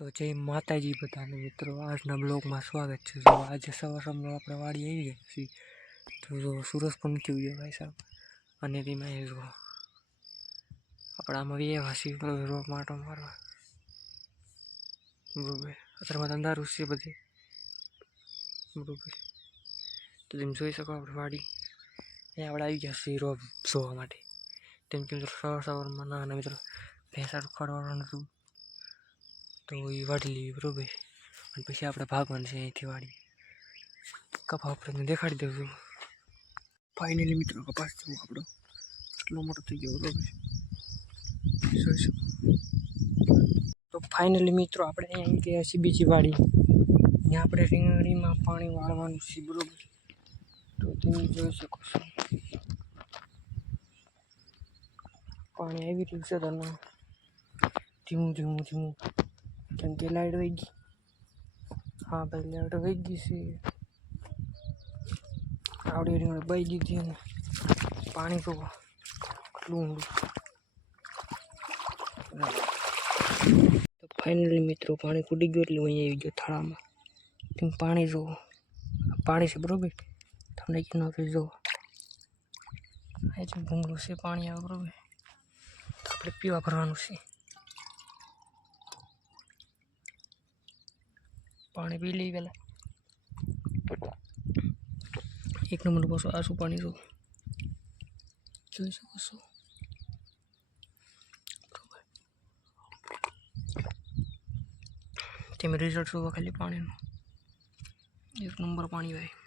તો જય માતાજી બધાને મિત્રો, આજના બ્લોગમાં સ્વાગત છે। જો આજે સવારમાં આપણે વાડી આવી ગયા છીએ, તો જો સૂરજ પણ નથી ઉગ્યો ભાઈ સાહેબ, અને તેમાં જો આપણામાં વ્યવહાર છીએ રોપ માટો મારવા બરોબર। અત્યારમાં અંધારું છે બધી બરોબર। તો તમે જોઈ શકો આપણે વાડી અહીંયા આપણે આવી ગયા છીએ રોપ જોવા માટે। તેમ કે મિત્રો સવારમાં નાના મિત્રો ભેંસા ઉખાડવાનું હતું, તો એ વાડી લેવી બરોબર। અને પછી આપણે ભાગવાનું છે અહીંથી વાડી કપા આપણે દેખાડી દઉં છું। ફાઇનલી મિત્રો કપાસ જવું આપણો એટલો મોટો થઈ ગયો બરોબર, જોઈ શકો। તો ફાઇનલી મિત્રો આપણે અહીંયા આવી ગયા છીએ બીજી વાડી, અહીંયા આપણે રીંગણીમાં પાણી વાળવાનું છે બરોબર। તો તમે જોઈ શકો છો પાણી આવી રહ્યું છે, તો ધીમું ધીમું ધીમું, કેમ કે લાઈટ વહી ગઈ। હા ભાઈ લાઈટ વહી ગઈ છે, આવડી રીંગણ બાઈ દીધી અને પાણી તો કેટલું ઊંડું। તો ફાઇનલી મિત્રો પાણી કૂદી ગયું એટલે અહીંયા આવી ગયો થાળામાં। તમે પાણી જુઓ, પાણી છે બરોબર, તમને કેમ નથી જુઓ આ જે ભૂંગળું છે પાણી આવે બરોબર, તો આપણે પીવા ભરવાનું છે। પાણી પી લઈ પેલા, એક નંબર પાછું આસું પાણી જો જોઈ શકો છો બરોબર। તમે રિઝલ્ટ જોવો ખાલી પાણીનું, એક નંબર પાણી ભાઈ।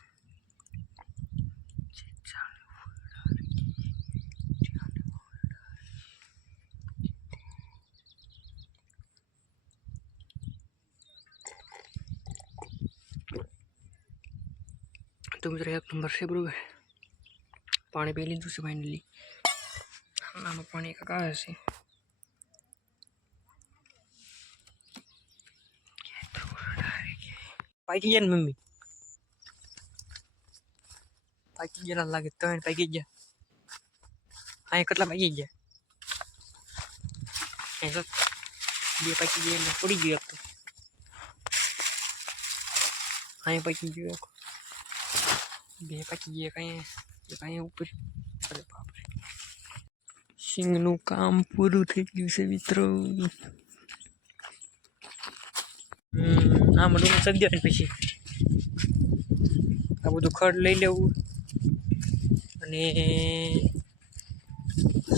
તો મિત્રો એક નંબર છે બરોબર, પાણી પી લીધું છે ફાઇનલી। આમાં પાણી કાંક આવે છે, પાકી ગયા ને મમ્મી, પાકી ગયા લાગે, ત્રણ પાકી ગયા। હા કેટલા પાકી ગયા, બે પાકી ગયા એટલે પડી ગયું એક, તો અહીંયા પાકી ગયું એક, બે પાકી ગયા કઈ ઉપર। અરે બાપરે, સિંગનું કામ પૂરું થઈ ગયું છે મિત્રો। આમાં ડુંગર સબ્જી ને પછી આ બધું ખડ લઈ લેવું, અને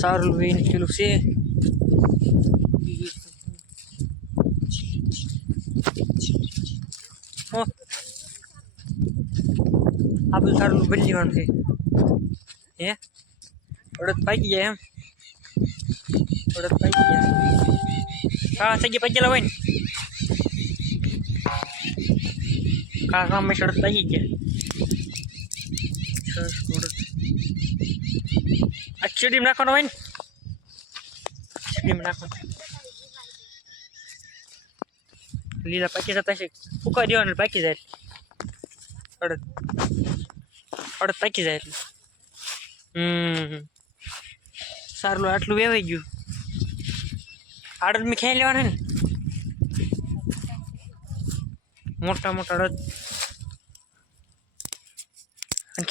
સારું લઈને પેલું છે આ બધું સારું બની લેવાનું છે। હે અડદ પાકી જાય એમ, અડદ પાકી જાય, હા થઈ ગયા પાકેલા હોય ને, કામ મેં અડદ પાકી ગયા। આ ચીડીમાં નાખવાનો હોય ને, ચીડીમાં નાખવાનું, લીલા પાકી જતા છે, ફૂકા દેવાનું પાકી જાય અડદ, અડદ પાકી જાય એટલે સારું આટલું વેવાઈ ગયું। અડદ મેં ખાઈ લેવાના ને મોટા મોટા અડદ,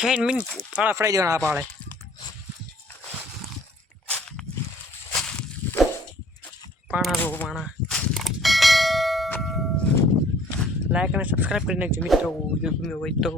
ખાઈને મીન પાળા ફડાઈ દેવાના, આ પાળે પાણા જો પાણા। લાઈક અને સબસ્ક્રાઈબ કરી નાખજો મિત્રો, જો ગમ્યું હોય તો।